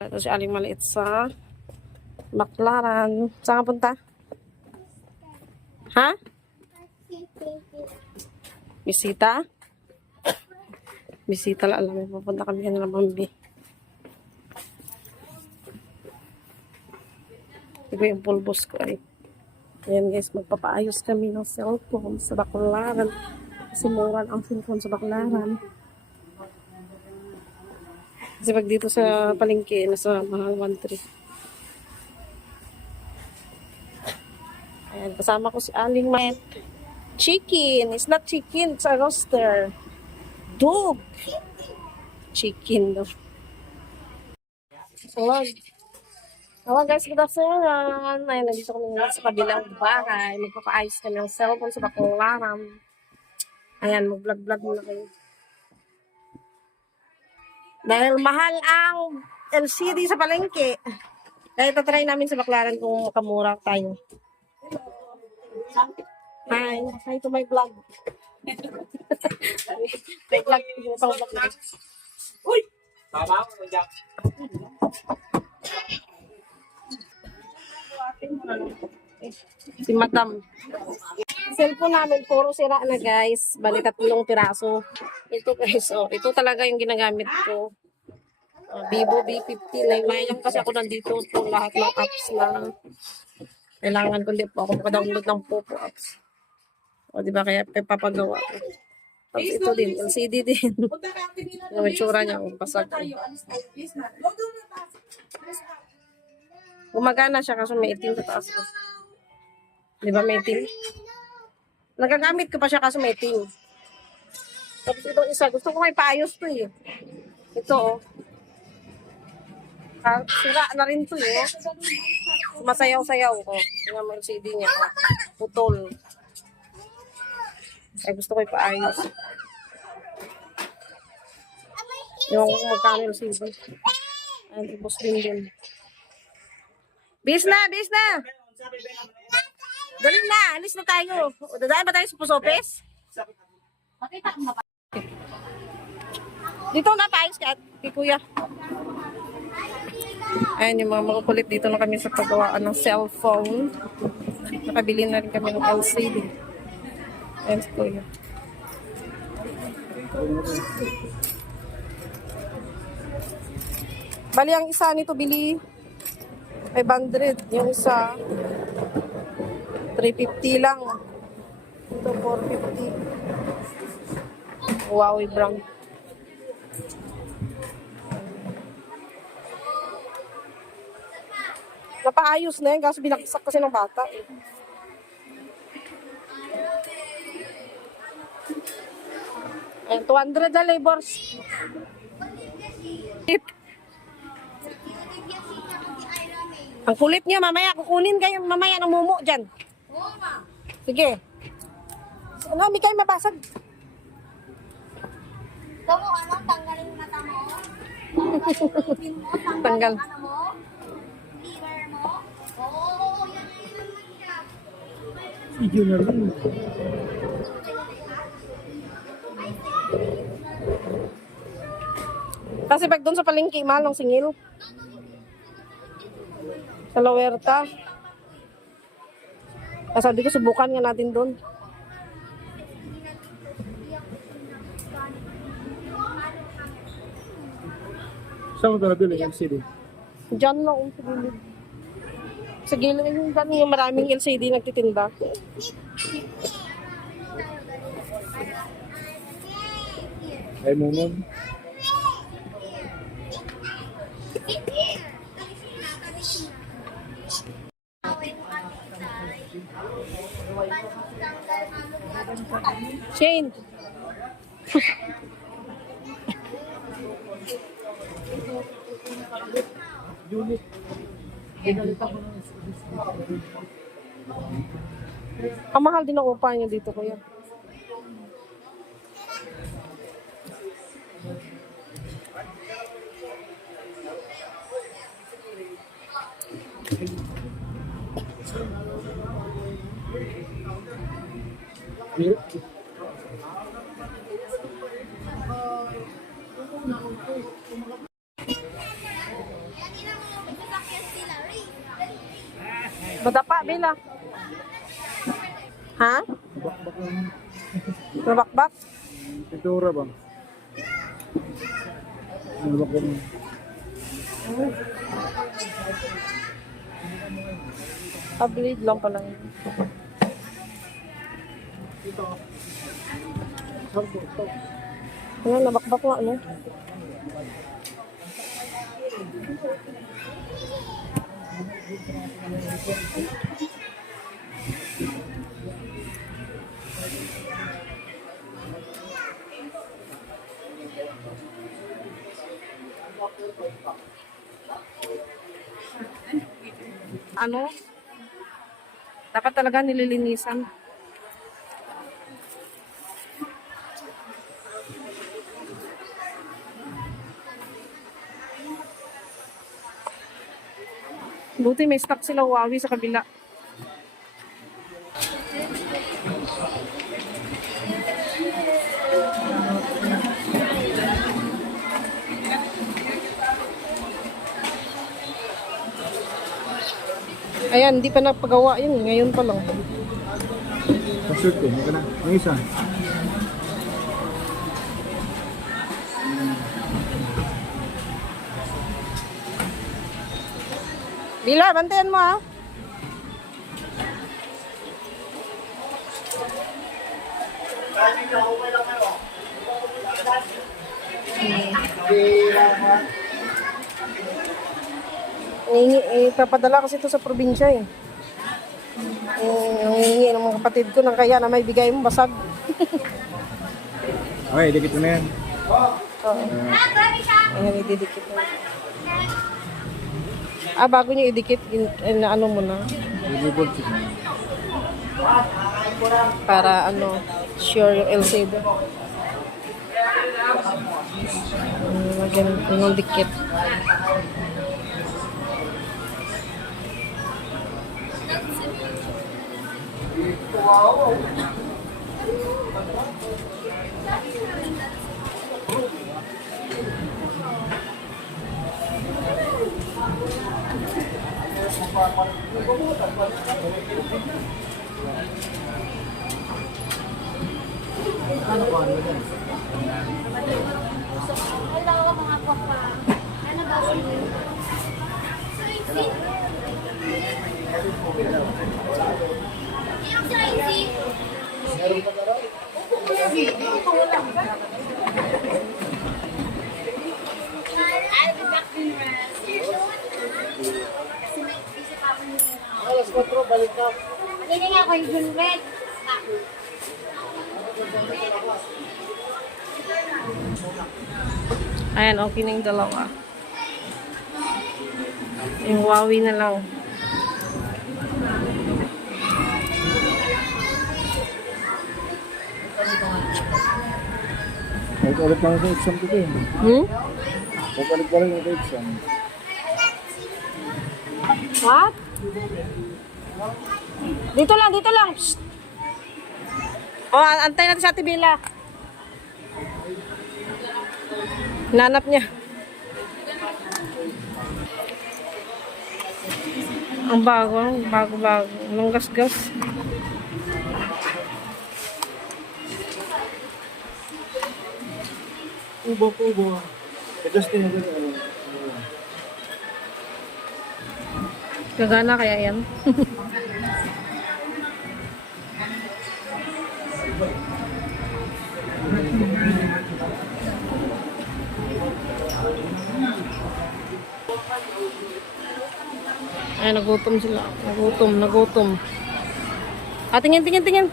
Ito si Aling Maliit sa Baclaran. Saan ka punta? Ha? Bisita? Bisita lang alam. Pupunta kami kanila Bambi. Ito yung pulbos ko ay. Ayan guys, magpapaayos kami ng cellphone sa Baclaran. Kasi mura ang cellphone sa Baclaran. Kasi pag dito sa palengke, nasa mahal 1.3. Ayan, kasama ko si Aling Maliit. Chicken. It's not chicken, it's a roaster. Dog. Chicken daw. Hello guys, good afternoon. Ayun, nandito kami sa kabilang bahay. Magpapaayos kami ng cellphone sa Baclaran. Ayan, mag-vlog-vlog muna kayo. Dahil mahal ang LCD sa palengke. Kaya tatry namin sa Baclaran kung makamura tayo. Hi. Hi to my vlog. May vlog. Uy! Tama ako. Si Madam. Cellphone namin, puro sira na guys. Bali 3 piraso. Ito guys, oh. Ito talaga yung ginagamit ko. Vivo V50. Layang kasi ako nandito po lahat ng apps na kailangan ko. Hindi po ako makadownload ng Popo apps. O diba kaya papagawa ko. Tapos ito din, LCD din. Yung itsura niya, pasag. Gumagana siya kasi may itim sa taas ko. Diba may itim? Nagagamit ko pa siya kasi may itim. Tapos itong isa, gusto ko may paayos to eh. Ito oh. Sira na rin to eh. Sumasayaw-sayaw ko. Yung LCD niya. Putol. Ay gusto ko ipaayos. Yung magkano LCD. Ay, ibos din. Bis na! Dali na! Alis na tayo. Dadaan ba tayo sa Pusopes? Dito na paayos ka kay Kuya. Ayan yung mga makukulit. Dito na kami sa paggawaan ng cellphone. Nakabili na rin kami ng LCD. Ayan si Kuya. Bali ang isa nito bili 500. Yung isa 350 lang. Ito 450. Wow, brown. Napaayos na yun kasi binaksak kasi ng bata eh. Ayan, 200 na labors. Ang kulit niya, mamaya kukunin kayo mamaya ng mumo dyan. Sige. Ano, may kayo mabasag. Ito mo, tanggalin yung mata mo. Tanggal. Liver mo. Oo, yan siya. Video na rin. Kasi pag doon sa palengke, mahal ng singil. Sa Lawerta. Sabi ko, subukan nga natin doon. Saan mo ito nabili yung LCD? Diyan lang, sa gilid. Sa gilid, yung maraming LCD nagtitinda. Ay mo nun. Shane. Unit. Ang mahal din ang upa niya dito, kuya. Madapa, Bila. Ha? Bakbak lang. Mabakbak? Pintura ba? Bakbak lang. Tableed lang pala. Ano, nabakbak nga, ano? Ano? Dapat talaga nililinisan. Buti may stock sila Huawei sa kabila. Ayan, hindi pa napagawa yun. Ngayon pa lang. Pashoot ko, hindi ka na. May isa. Bila, bantayan mo ha. Ipapadala kasi ito sa probinsya eh. Nangingi ng mga kapatid ko na kaya na may bigay mo basag. Okay, dikit mo na yan. Oo. Ayan, ididikit mo. Bago nyo idikit, ano mo na. Removable check na. Para ano, sure yung LCD. Lagyan yung dikit. Hello, mga papa. Ano ba sila? Yung slicey. I'll be back in rest. Kasi may busy pa ako nila. Alas 4, balik ka. Hindi nga ako yung red. Ayan, okay na yung dalawa. Yung Huawei na lang. Ulit lang sa exam ko eh. Ulit pa rin sa exam. What? Dito lang, dito lang. Shh. Oh, antay natin sa Ate Bila. Nanap niya. Ang bago. Anong gas-gas. Ubo. Adjustin mo din. Gagana kaya yan? Ay, nagutom sila. Nagutom. Tingin.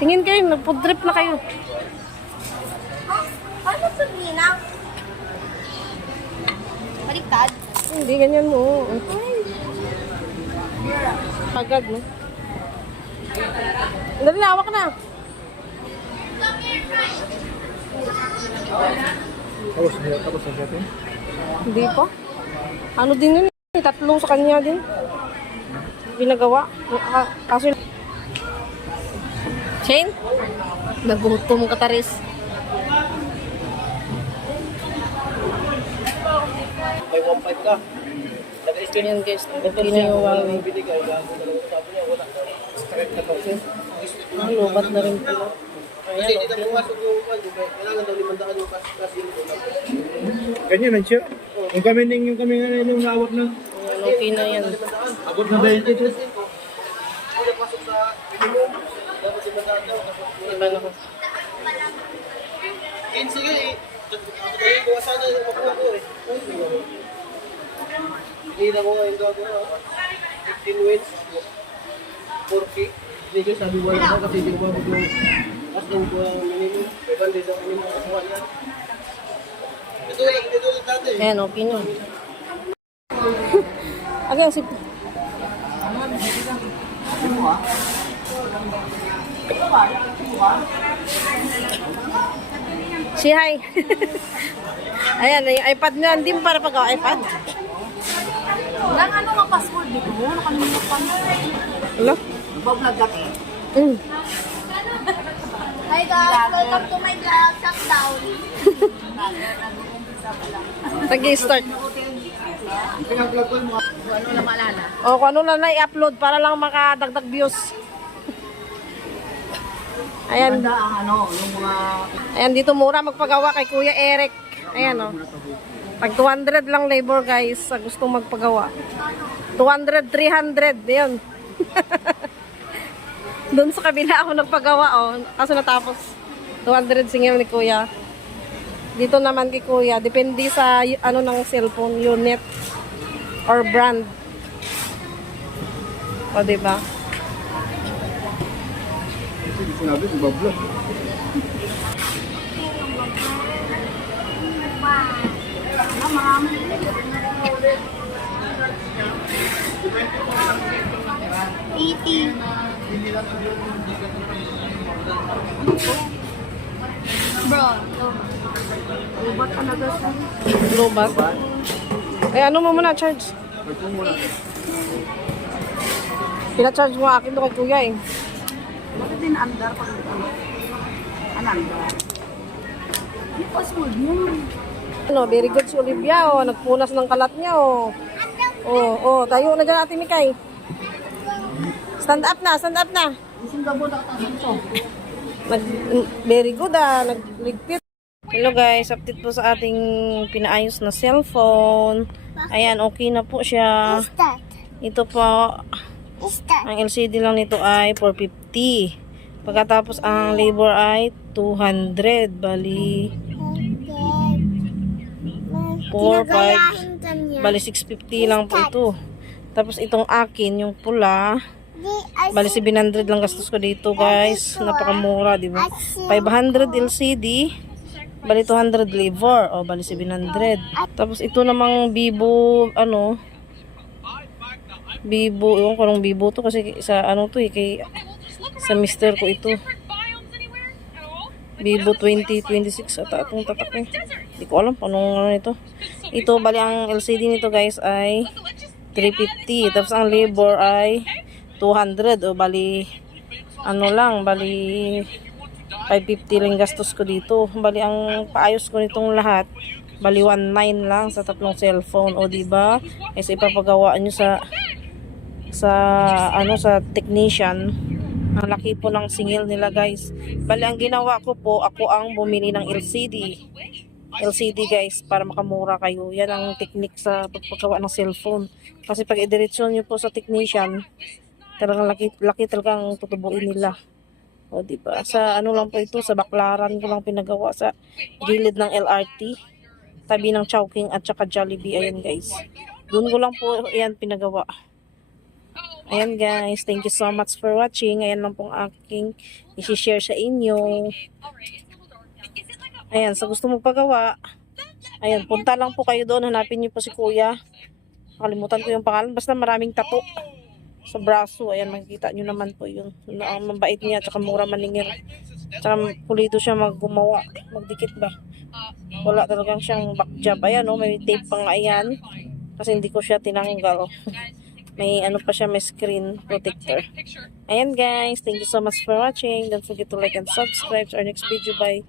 Tingin kayo, nag-food trip na kayo. Ano sa ginang? Baliktad. Hindi, ganyan mo. Agad, no? Dali na, hawak na. Tapos na siya. Hindi pa. Ano din yun? Tatlong sa kanya din. Binagawa. Kaso Shane? Nagutom ka, Taris. May 1.5 ka. Ayan guys, okay na yung Huawei. Ang lubat na rin pala. Ayan, Ganyan lang siya. Yung kami nga yung lawak na. ayan, okay na yan. Abot na 20 ito. Iba na ko. Hindi na ko ngayon gagawa. 15 wins. 4K. Hindi ko sabi wala na kasi hindi ko mabag yung asking ko ang minimum. Kaya hindi sa minimum kasuha niya. Ito lang dati. Ayan, okay na. Again, si... Si hi. Ayan, yung iPad niya. Hindi mo para pag-iPad. Lang ano nga password dito? Nakalimutan ko. Wala? Bablog dati. Hi guys, welcome to my vlog, Shutdown. Nag-start. Ano lang maalala? O, kung ano lang na i-upload para lang makadagdag views. Ayan. Ganda ang ano, yung mga... Ayan, dito mura magpagawa kay Kuya Eric. Ayan, o. Pag 200 lang labor, guys, sa gustong magpagawa. 200, 300. Ayan. Doon sa kabila ako nagpagawa, o. Kaso natapos. 200 singil ni Kuya. Dito naman kay Kuya. Depende sa ano ng cellphone, unit or brand. O, diba? Sinabi, si Babla. Eating. Bro, Ubat talaga siya. Lobat. Ay, ano mo muna, charge? Pina-charge mo akin to kay Kuya, eh. Bakit din andar pag ano? Ananda. Yung password mo. Ano, very good si Olivia, oh. Nagpunas ng kalat niya, oh. Oh, tayo na dyan, Ate Mikay. Stand up na, stand up na. Isang gabo na katasan to. Very good, nagligpit. Hello guys, update po sa ating pinaayos na cellphone. Ayan, okay na po siya. that? Ito po, Is that? ang LCD lang nito ay 450. Pagkatapos ang labor ay 200. Bali, 4, 5, bali 650 lang po ito. Tapos itong akin, yung pula, bali 700 lang gastos ko dito guys. Napakamura, di ba? 500 LCD, bali 200 labor, o bali 700. Tapos ito namang Vivo, ano, Vivo, ewan ko nung Vivo to kasi sa ano to eh, kay, sa mister ko ito. Vivo 2026 at atong tatak eh. Hindi ko alam paano ano ito. Ito, bali ang LCD nito guys ay 350. Tapos ang labor ay 200. O bali, ano lang, bali 550 lang gastos ko dito. Bali ang paayos ko nitong lahat, bali 19 lang sa tatlong cellphone. O diba? Kasi ipapagawa nyo sa ano, sa technician. Ang laki po ng singil nila guys. Bali ang ginawa ko po, ako ang bumili ng LCD guys, para makamura kayo. Yan ang technique sa pagpagawa ng cellphone. Kasi pag idiretso nyo po sa technician, talagang laki talagang tutubuin nila. O diba? Sa ano lang po ito, sa Baklaran ko lang pinagawa, sa gilid ng LRT, tabi ng Chowking at saka Jollibee. Ayan guys. Doon ko lang po yan pinagawa. Ayan guys, thank you so much for watching. Ayan lang pong aking i-share sa inyo. Ayan, sa gusto magpagawa, ayan, punta lang po kayo doon. Hanapin niyo po si Kuya. Nakalimutan ko yung pangalan. Basta maraming tapo sa braso. Ayan, makikita nyo naman po yun. Ang mabait niya, tsaka mura maningir. Tsaka pulido siya maggumawa. Magdikit ba? Wala talagang siyang back job. Ayan, oh, may tape pang ayan. Kasi hindi ko siya tinanggal. May ano pa siya, may screen protector. Ayan guys, thank you so much for watching. Don't forget to like and subscribe to our next video. Bye.